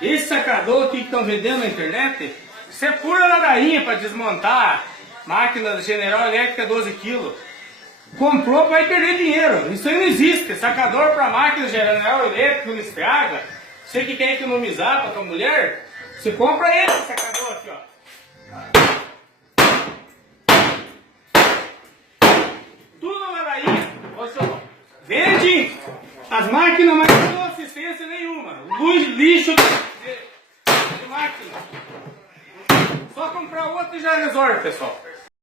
Esse sacador aqui que estão vendendo na internet, isso é pura ladainha para desmontar máquina da General Elétrica 12 kg. Comprou, vai perder dinheiro. Isso aí não existe. Sacador para máquina General Elétrica não estraga. Você que quer economizar para tua mulher, você compra esse sacador aqui, ó. Tudo na ladainha. Olha só. Vende as máquinas, mas não dão assistência nenhuma. Luz, lixo de máquina. Só comprar outro e já resolve, pessoal.